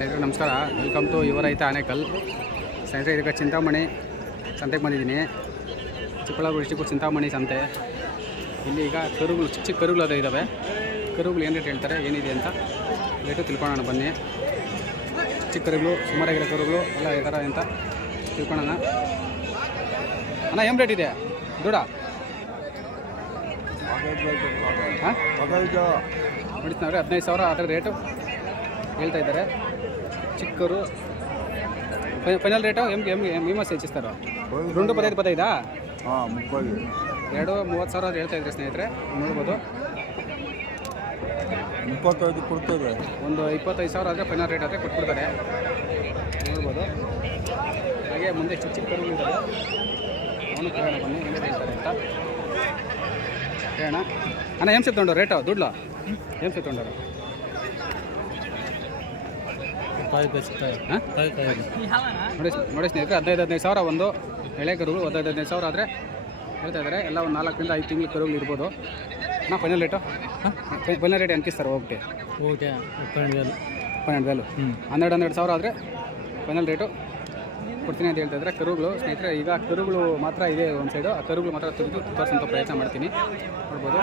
ಸ್ನೇಹಿತರೆ ನಮಸ್ಕಾರ. Welcome to ಯುವ ರೈತ ಆನೇಕಲ್ ಸ್ನೇಹಿತರೆ ಇದಕ್ಕೆ ಚಿಂತಾಮಣಿ ಸಂತೆಗೆ ಬಂದಿದ್ದೀನಿ. ಚಿಕ್ಕಬಳ್ಳಾಪುರ ಡಿಸ್ಟಿಕ್ಕು ಚಿಂತಾಮಣಿ ಸಂತೆ. ಇಲ್ಲಿ ಈಗ ಕರುಗಳು ಚಿಕ್ಕ ಚಿಕ್ಕ ಕರುಗಳು ಅದೇ ಇದ್ದಾವೆ ಕರುಗಳು ಏನು ರೇಟ್ ಹೇಳ್ತಾರೆ ಏನಿದೆ ಅಂತ ರೇಟು ತಿಳ್ಕೊಳ್ಳೋಣ ಬನ್ನಿ. ಚಿಕ್ಕ ಕರುಗಳು ಸುಮಾರಾಗಿರೋ ಕರುಗಳು ಎಲ್ಲ ಈ ಥರ ಅಂತ ತಿಳ್ಕೊಳ್ಳೋಣ. ಅಣ್ಣ ಏನು ರೇಟ್ ಇದೆ? ದೂಡ. ಹಾಂ? ನೋಡಿಸ್ನವ್ರೆ ಹದಿನೈದು ಸಾವಿರ ಅದರ ರೇಟು ಹೇಳ್ತಾ ಇದ್ದಾರೆ. ಚಿಕ್ಕರು final rate M M M ವಿಮರ್ಶೆ ಹೆಚ್ಚಿಸ್ತಾರೋ రెండు ಪದೈದು ಪದೈದಾ ముప్పై ಎರಡು ಮೂವತ್ತು ಸಾವಿರ ಅಂತ ಹೇಳ್ತಾ ಇದ್ದಾರೆ ಸ್ನೇಹಿತರೆ ನೋಡ್ಬೋದು ಇಪ್ಪತ್ತೈದು ಕೊಡ್ತದೆ ಒಂದು ಇಪ್ಪತ್ತೈದು ಸಾವಿರ ಆದರೆ ಫೈನಲ್ ರೇಟ್ ಆದರೆ ಕೊಟ್ಬಿಡ್ತಾರೆ ನೋಡ್ಬೋದು ಹಾಗೆ ಮುಂದೆ ಚಿಕ್ಕ ಚಿಕ್ಕ ಕರುಗಳು ಇದ್ದಾವೆ ಅವನು ಕೇಳೋಣ ಬನ್ನಿ ಏನು ಹೇಳ್ತಾರೆ ಅಂತ ಕೇಳೋಣ ಅಣ್ಣ ಏನು ಸೇರಿ ತೊಗೊಂಡು ರೇಟು ದುಡ್ಡು ಏನು ಸೇರಿ ತೊಗೊಂಡರು ನೋಡಿ ನೋಡಿ ಸ್ನೇಹಿತರೆ ಹದಿನೈದು ಹದಿನೈದು ಸಾವಿರ ಒಂದು ಎಳೆ ಕರುಗಳು ಹದಿನೈದು ಹದಿನೈದು ಸಾವಿರ ಆದರೆ ಹೇಳ್ತಾ ಇದ್ದಾರೆ. ಎಲ್ಲ ಒಂದು ನಾಲ್ಕರಿಂದ ಐದು ತಿಂಗಳು ಕರುಗಳು ಇರ್ಬೋದು. ನಾ ಫೈನಲ್ ರೇಟು ಫೈನಲ್ ರೇಟ್ ಎಂಟಿಸ್ತಾರೆ ಹೋಗ್ಬಿಟ್ಟು? ಓಕೆ ಪನ್ನೆಂಡು ಹನ್ನೆರಡು ವ್ಯಾಲು ಹನ್ನೆರಡು ಹನ್ನೆರಡು ಸಾವಿರ ಆದರೆ ಫೈನಲ್ ರೇಟು ಕೊಡ್ತೀನಿ ಅಂತ ಹೇಳ್ತಾ ಇದ್ದಾರೆ ಕರುಗಳು. ಸ್ನೇಹಿತರೆ ಈಗ ಕರುಗಳು ಮಾತ್ರ ಇದೆ ಒಂದು ಸೈಡು ಆ ಕರುಗಳು ಮಾತ್ರ ತೆಗೆದು ತೋರಿಸೋಂಥ ಪ್ರಯತ್ನ ಮಾಡ್ತೀನಿ. ನೋಡ್ಬೋದು.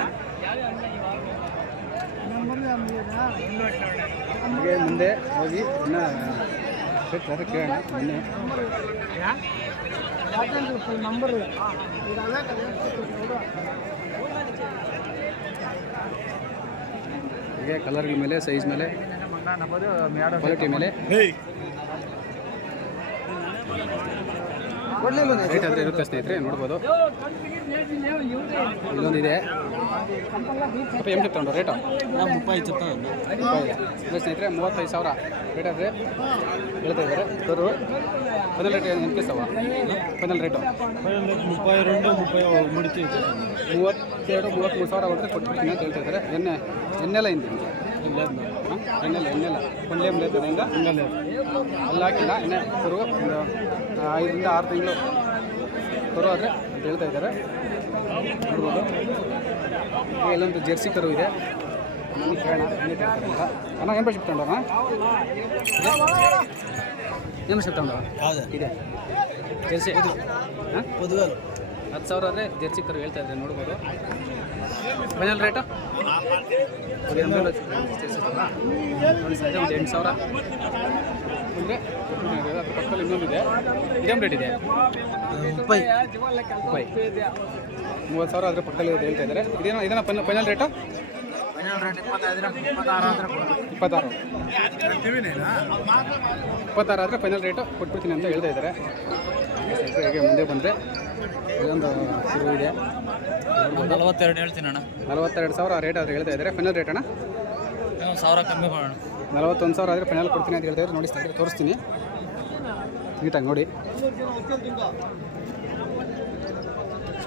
ಹಾಗೆ ಮುಂದೆ ಹೋಗಿ ಇನ್ನೂ ಕೇಳೋಣ ಮೊನ್ನೆ. ಕಲರ್ಗಳ ಮೇಲೆ ಸೈಜ್ ಮೇಲೆ ಕ್ವಾಲಿಟಿ ಮೇಲೆ. ರೇಟ್ ಆದರೆ ಇರುತ್ತೆ ಸ್ನೇಹಿತರೆ ನೋಡ್ಬೋದು. ಇಲ್ಲೊಂದಿದೆ. ಸ್ವಲ್ಪ ಏನು ತಗೊಂಡು ರೇಟು ಮುಪ್ಪಾಯಿ ಮುಪ್ಪಾಯಿ. ಸ್ನೇಹಿತರೆ ಮೂವತ್ತೈದು ಸಾವಿರ. ರೇಟ್ ಆದರೆ ಹೇಳ್ತಾ ಇದ್ದಾರೆ. ಅವರು ಫೈನಲ್ ರೇಟ್ ಏನು ಕೇಸವ ಫೈನಲ್ ರೇಟು ಮುಪ್ಪಾಯಿ ರೆಂಡು ಮುಪ್ಪಾಯಿ ಮುಡಿಕೆ ಮೂವತ್ತೆರಡು ಮೂವತ್ತ್ಮೂರು ಸಾವಿರ ಕೊಟ್ಟಿರ್ತೀನಿ ಅಂತ ಹೇಳ್ತಾ ಇದ್ದಾರೆ. ಎಣ್ಣೆ ಎಣ್ಣೆಲ್ಲ ಹಿಂದೆ ಎಣ್ಣೆಲ್ಲ ಎಣ್ಣೆಲ್ಲ ಕೊಂಡ್ಲೆ ಮೇಲೆ ಎಣ್ಣೆಲ್ಲ ಅಲ್ಲಿ ಹಾಕಿಲ್ಲ ಎಣ್ಣೆ ಕರು ಐದರಿಂದ ಆರು ತಿಂಗಳು ಕರು ಅಂತ ಹೇಳ್ತಾ ಇದ್ದಾರೆ. ನೋಡ್ಬೋದು. ಇಲ್ಲೊಂದು ಜೆರ್ಸಿ ಕರು ಇದೆ. ನನಗೆ ಕೇಳೋಣ ಹೆಂಗೆ ಕೇಳ್ತಾರಲ್ಲ ಅಣ್ಣ ಏನು ಬಸ್ ಹೌದು ಏನು ಬಸ್ ಇದೆ. ಜೆರ್ಸಿ. ಹಾಂ? ಹತ್ತು ಸಾವಿರ ಆದರೆ ಜರ್ಸಿ ಕರು ಹೇಳ್ತಾ ಇದ್ದಾರೆ ನೋಡ್ಬೋದು. ಫೈನಲ್ ರೇಟು ಒಂದು ಎಂಟು ಸಾವಿರ. ಮುಂದೆ ಪಕ್ಕದಲ್ಲಿ ಇನ್ನೊಂದಿದೆ. ಇದೇನು ರೇಟ್ ಇದೆ? ರೂಪಾಯಿ ರೂಪಾಯಿ ಮೂವತ್ತು ಸಾವಿರ ಆದರೆ ಪಕ್ಕದಲ್ಲಿ ಹೇಳ್ತಾ ಇದ್ದಾರೆ. ಇದೇನೋ ಫೈನಲ್ ಫೈನಲ್ ರೇಟು ಇಪ್ಪತ್ತಾರು. ಇಪ್ಪತ್ತಾರು ಆದರೆ ಫೈನಲ್ ರೇಟು ಕೊಟ್ಬಿಡ್ತೀನಿ ಅಂತ ಹೇಳ್ತಾ ಇದ್ದಾರೆ. ಹೇಗೆ ಮುಂದೆ ಬಂದರೆ ಇದೊಂದು ಶುರು ಇದೆ. ನಲವತ್ತೆರಡು ಹೇಳ್ತೀನಿ ಅಣ್ಣ. ನಲವತ್ತೆರಡು ಸಾವಿರ ರೇಟ್ ಆದರೆ ಹೇಳ್ತಾ ಇದ್ದಾರೆ. ಫೈನಲ್ ರೇಟ್ ಅಣ್ಣ? ಒಂದು ಸಾವಿರ ಕಮ್ಮಿ ಮಾಡೋಣ. ನಲವತ್ತೊಂದು ಸಾವಿರ ಆದರೆ ಫೈನಲ್ ಕೊಡ್ತೀನಿ ಅಂತ ಹೇಳ್ತಾ ಇದ್ದಾರೆ ನೋಡಿ ಸ್ನೇಹಿತರೆ ತೋರಿಸ್ತೀನಿ. ನೀಟಾಗಿ ನೋಡಿ.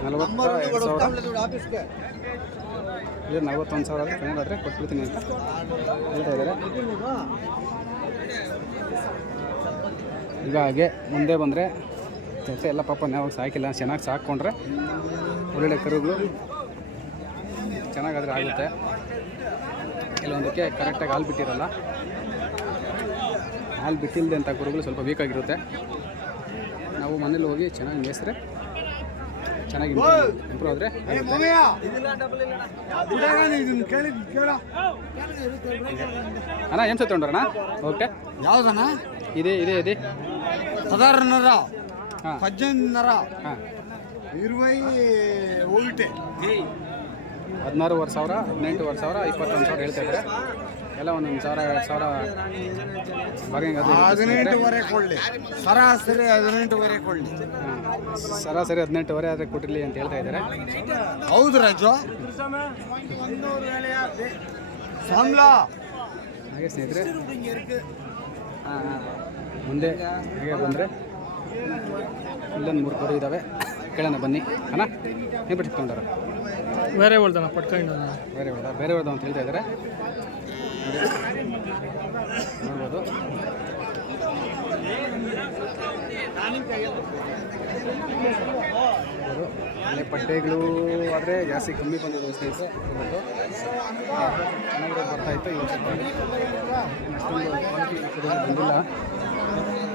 ನಲವತ್ತ ಎರಡು ಸಾವಿರ. ಇದು ನಲವತ್ತೊಂದು ಸಾವಿರ ಆದರೆ ಫೈನಲ್ ಆದರೆ ಕೊಟ್ಬಿಡ್ತೀನಿ ಅಂತ ಹೇಳ್ತಾ ಇದ್ದಾರೆ. ಈಗ ಹಾಗೆ ಮುಂದೆ ಬಂದರೆ ಕೆಲಸ ಎಲ್ಲ ಪಾಪ ನಾವು ಸಾಕಿಲ್ಲ ಚೆನ್ನಾಗಿ ಸಾಕೊಂಡ್ರೆ ಒಳ್ಳೊಳ್ಳೆ ಕರುಗಳು ಚೆನ್ನಾಗಾದ್ರೆ ಆಗುತ್ತೆ. ಕೆಲವೊಂದಕ್ಕೆ ಕರೆಕ್ಟಾಗಿ ಹಾಲು ಬಿಟ್ಟಿರಲ್ಲ. ಹಾಲು ಬಿಟ್ಟಿಲ್ಲದೆ ಅಂತ ಕರುಗಳು ಸ್ವಲ್ಪ ವೀಕಾಗಿರುತ್ತೆ ನಾವು ಮನೇಲಿ ಹೋಗಿ ಚೆನ್ನಾಗಿ ಮೇಸ್ರೆ ಚೆನ್ನಾಗಿ ಇಂಪ್ರೂವ್ ಆದರೆ ಅಣ್ಣ ಏನು ಸರ್ ಓಕೆ ಯಾವುದಣ್ಣ? ಇದೆ ಇದೆ ಇದೆ. ಸಾಧಾರಣ పద్దెనిమిదిన్నర ಹಾಂ ఇరవై ఒకటి ಹದಿನಾರೂವರೆ ಸಾವಿರ ಹದಿನೆಂಟುವರೆ ಸಾವಿರ ಇಪ್ಪತ್ತೊಂದು ಸಾವಿರ ಹೇಳ್ತಾ ಇದ್ದಾರೆ ಎಲ್ಲ ಒಂದೊಂದು ಸಾವಿರ ಎರಡು ಸಾವಿರ ಬಾರ್ಗೇನಿಂಗ್ ಅದು ಇರುತ್ತೆ ಸ್ನೇಹಿತರೆ. ಹದಿನೆಂಟುವರೆ ಕೊಡ್ಲಿ ಸರಾಸರಿ ಹದಿನೆಂಟುವರೆ ಕೊಡ್ಲಿ ಹಾಂ ಸರಾಸರಿ ಹದಿನೆಂಟುವರೆ ಆದರೆ ಕೊಟ್ಟಿರಲಿ ಅಂತ ಹೇಳ್ತಾ ಇದ್ದಾರೆ ಹೌದು ರಾಜು ಸಂಬಳ ಹಾಗೆ ಸ್ನೇಹಿತರೆ ಹಾಂ ಹಾಂ ಮುಂದೆ ಹಾಗೆ ಬಂದರೆ ಇಲ್ಲೊಂದು ಮೂರು ಕೋರಿ ಇದ್ದಾವೆ ಕೇಳೋಣ ಬನ್ನಿ. ಅಣ್ಣ ಏನು ಬಿಟ್ಟು ಬೇರೆ ಹೊಳ್ದಣ ಪಟ್ಕೊಂಡು ಬೇರೆ ಹೊಳ್ದ ಬೇರೆ ಹೊಳ್ದ ಅಂತ ಹೇಳ್ತಾ ಇದ್ದಾರೆ ನೋಡ್ಬೋದು. ಅಲ್ಲೇ ಪಡ್ಡೆಗಳು ಆದರೆ ಜಾಸ್ತಿ ಕಮ್ಮಿ ಬಂದಿದೆ ಸ್ನೇಹಿತರೆ ಚೆನ್ನಾಗಿರೋ ಬರ್ತಾ ಇತ್ತು. ಅಷ್ಟೊಂದು ಬಂದಿಲ್ಲ.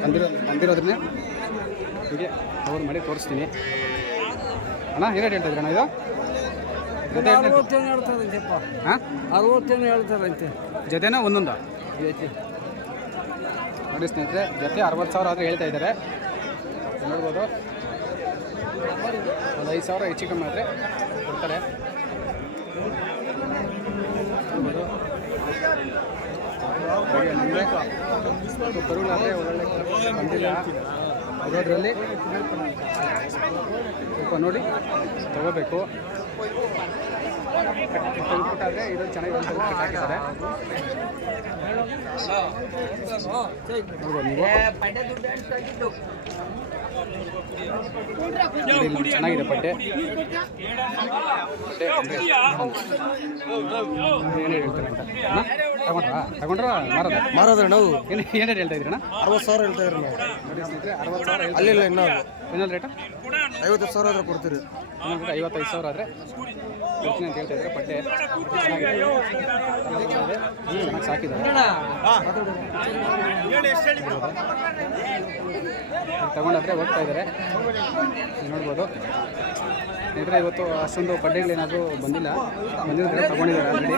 ಬಂದಿರೋ ಬಂದಿರೋದನ್ನೇ ಹೀಗೆ ಅವ್ರು ಮಾಡಿ ತೋರಿಸ್ತೀನಿ. ಅಣ್ಣ ಏನು ರೇಟ್ ಇದ್ದೀರಣ್ಣ ಇದು? ಅರವತ್ತೇನು ಹೇಳ್ತಾರಂತೆಪ್ಪ ಹಾಂ ಅರವತ್ತೇನು ಹೇಳ್ತಾರಂತೆ ಜೊತೆನಾ ಒಂದೊಂದಾ. ನೋಡಿ ಸ್ನೇಹಿತರೆ ಜೊತೆ ಅರವತ್ತು ಸಾವಿರ ಆದರೆ ಹೇಳ್ತಾ ಇದ್ದಾರೆ. ನೋಡ್ಬೋದು. ಒಂದು ಐದು ಸಾವಿರ ಹೆಚ್ಚು ಕಮ್ಮಿ ಆದರೆ ಕೊಡ್ತಾರೆ. ಕರುಗಳಾದರೆ ಒಳ್ಳೊಳ್ಳೆ ಬಂದಿಲ್ಲ. ಅದರಲ್ಲಿ ಸ್ವಲ್ಪ ನೋಡಿ. ತಗೋಬೇಕು. ಆದರೆ ಇದು ಚೆನ್ನಾಗಿ ಹಾಕಿದ್ದಾರೆ ಚೆನ್ನಾಗಿದೆ ಪಟ್ಟೆ. ಪಟ್ಟೆ ಅಂದ್ರೆ ಏನು ಹೇಳ್ತಾರೆ ಅಂತ. ಅಣ್ಣ ತಗೊಂಡ್ರಾ? ತಗೊಂಡ್ರ? ಮಾರದ? ಮಾರೋದ್ರ ನಾವು. ಏನು ಹೇಳ್ತಾ ಇದ್ದೀರಣ್ಣ ಅರವತ್ತು ಸಾವಿರ ಹೇಳ್ತಾ ಇದ್ರು ನೋಡಿ ಸ್ನೇಹಿತರೆ ಅರವತ್ತು ಸಾವಿರ ಹೇಳ್ತಾ ಅಲ್ಲಿಲ್ಲ ಇನ್ನೂ ಫೈನಲ್ ರೇಟಾ ಐವತ್ತು ಸಾವಿರ ಆದ್ರೆ ಕೊಡ್ತೀರಿ. ಐವತ್ತೈದು ಸಾವಿರ ಆದರೆ? ಕೊಡ್ತೀನಿ ಅಂತ ಹೇಳ್ತಾ ಇದ್ದಾರೆ. ಚೆನ್ನಾಗಿದೆ. ಚೆನ್ನಾಗಿ ಸಾಕಿದ್ದಾರೆ ತಗೊಂಡಾದ್ರೆ ಹೋಗ್ತಾ ಇದ್ದಾರೆ. ನೋಡ್ಬೋದು. ಸ್ನೇಹಿತರೆ ಇವತ್ತು ಅಷ್ಟೊಂದು ಪಡ್ಡೆಗಳೇನಾದರೂ ಬಂದಿಲ್ಲ. ಬಂದಿದ್ರೆ ತಗೊಂಡಿದ್ದಾರೆ ಆಲ್ರೆಡಿ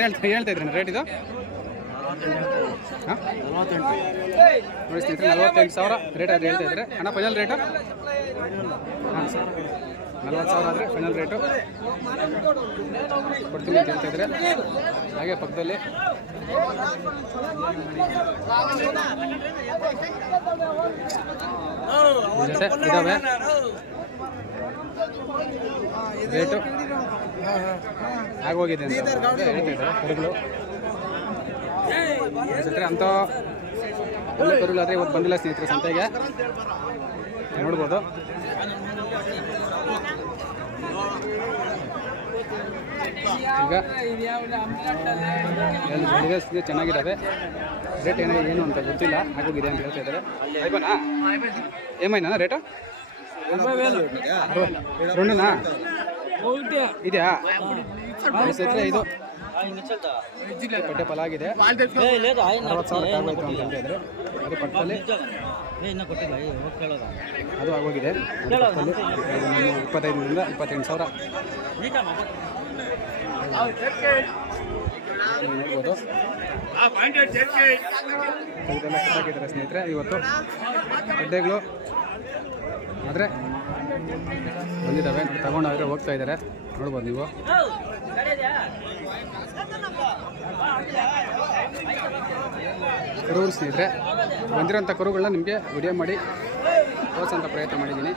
ಏನು ಹೇಳ್ತಾ ಇದ್ರಿ ರೇಟ್ ಇದು? ಹಾಂ? ನಲವತ್ತೆಂಟು. ಸಾವಿರ. ರೇಟ್ ಆದರೆ ಹೇಳ್ತಾ ಇದ್ದಾರೆ. ಅಣ್ಣ ಫೈನಲ್ ರೇಟು ಹಾಂ, ಸರ್. ನಲ್ವತ್ತು ಸಾವಿರ ಆದರೆ ಫೈನಲ್ ರೇಟು ಕೊಡ್ತೀನಿ ಅಂತ ಹೇಳ್ತಾ ಹಾಗೆ ಪಕ್ಕದಲ್ಲಿ. ಜೊತೆ ಇದ್ದಾವೆ ರೇಟು? ಆಗೋಗಿದೆ ಅಂತ ಹೇಳ್ತಾ ಇದ್ದಾರೆ. ಸ್ನೇಹಿತರೆ ಅಂತೂ ಒಳ್ಳೆ ಇವತ್ತು ಬಂದಿಲ್ಲ ಸ್ನೇಹಿತರೆ ಸಂತೆಗೆ. ನೋಡ್ಬೋದು. ಈಗ ಚೆನ್ನಾಗಿದ್ದಾವೆ. ರೇಟ್ ಏನೋ ಏನು ಅಂತ ಗೊತ್ತಿಲ್ಲ. ಹಾಗೋಗಿದೆ ಅಂತ ಹೇಳ್ತಾ ಇದ್ದಾರೆ. ಐಬನಾ ಏಮೈನಾ ರೇಟು ರುಣ್ಣನಾ ಇದೆಯಾ? ಸ್ನೇಹಿತರೆ ಇದು ಪಟ್ಟೆ ಅರವತ್ತು ಸಾವಿರ ಅಂತ ಅದು ಪಕ್ಕದಲ್ಲಿ ಅದು ಆಗೋಗಿದೆ. ಇಪ್ಪತ್ತೈದರಿಂದ ಇಪ್ಪತ್ತೆಂಟು ಸಾವಿರ. ನೋಡ್ಬೋದು ಇದೆಲ್ಲ ಕಟ್ಟಾಕಿದ್ದಾರೆ ಸ್ನೇಹಿತರೆ ಇವತ್ತು. ಗಡ್ಡೆಗಳು ಆದರೆ ಬಂದಿದ್ದಾವೆ. ತಗೊಂಡಾದ್ರೆ ಹೋಗ್ತಾ ಇದ್ದಾರೆ. ನೋಡ್ಬೋದು ನೀವು. ಕರುಗಳು ಸ್ನೇಹಿತರೆ ಬಂದಿರೋಂಥ ಕರುಗಳನ್ನ ನಿಮಗೆ ವಿಡಿಯೋ ಮಾಡಿ ತೋರಿಸೋಂಥ ಪ್ರಯತ್ನ ಮಾಡಿದ್ದೀನಿ.